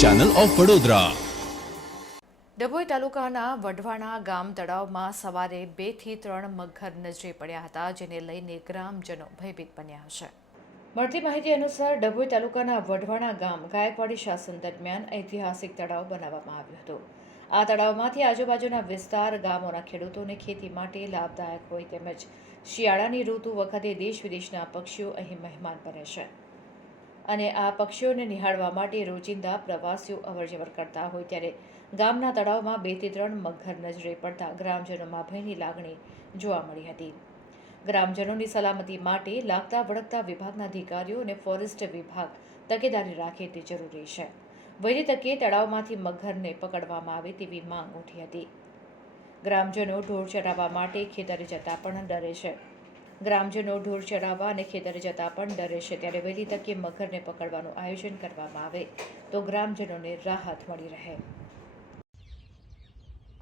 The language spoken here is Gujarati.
ચેનલ ઓફ વડોદરા ડભોઈ તાલુકાના વઢવાણા ગામ તળાવમાં સવારે બેથી ત્રણ મગર નજરે પડ્યા હતા, જેને લઈને ગ્રામજનો ભયભીત બન્યા છે. મળતી માહિતી અનુસાર ડભોઈ તાલુકાના વઢવાણા ગામ ગાયકવાડી શાસન દરમિયાન ઐતિહાસિક તળાવ બનાવવામાં આવ્યું હતું. આ તળાવમાંથી આજુબાજુના વિસ્તાર, ગામોના ખેડૂતોને ખેતી માટે લાભદાયક હોય તેમજ શિયાળાની ઋતુ વખતે દેશ વિદેશના પક્ષીઓ અહીં મહેમાન બને છે. અને આ પક્ષીઓને નિહાળવા માટે રોજિંદા પ્રવાસીઓ અવરજવર કરતા હોય ત્યારે ગામના તળાવમાં બેથી ત્રણ મગર નજરે પડતા ગ્રામજનોમાં ભયની લાગણી જોવા મળી હતી. ગ્રામજનોની સલામતી માટે લાગતા વળગતા વિભાગના અધિકારીઓ અને ફોરેસ્ટ વિભાગ તકેદારી રાખે તે જરૂરી છે. વહેલી તકે તળાવમાંથી મગરને પકડવામાં આવે તેવી માંગ ઉઠી હતી. ગ્રામજનો ઢોર ચરાવવા માટે ખેતરે જતા પણ ડરે છે. ગ્રામજનો ઢોર ચરાવવા અને ખેતરે જતા પણ ડરે છે. ત્યારે વહેલી તકે મગરને પકડવાનું આયોજન કરવામાં આવે તો ગ્રામજનોને રાહત મળી રહે.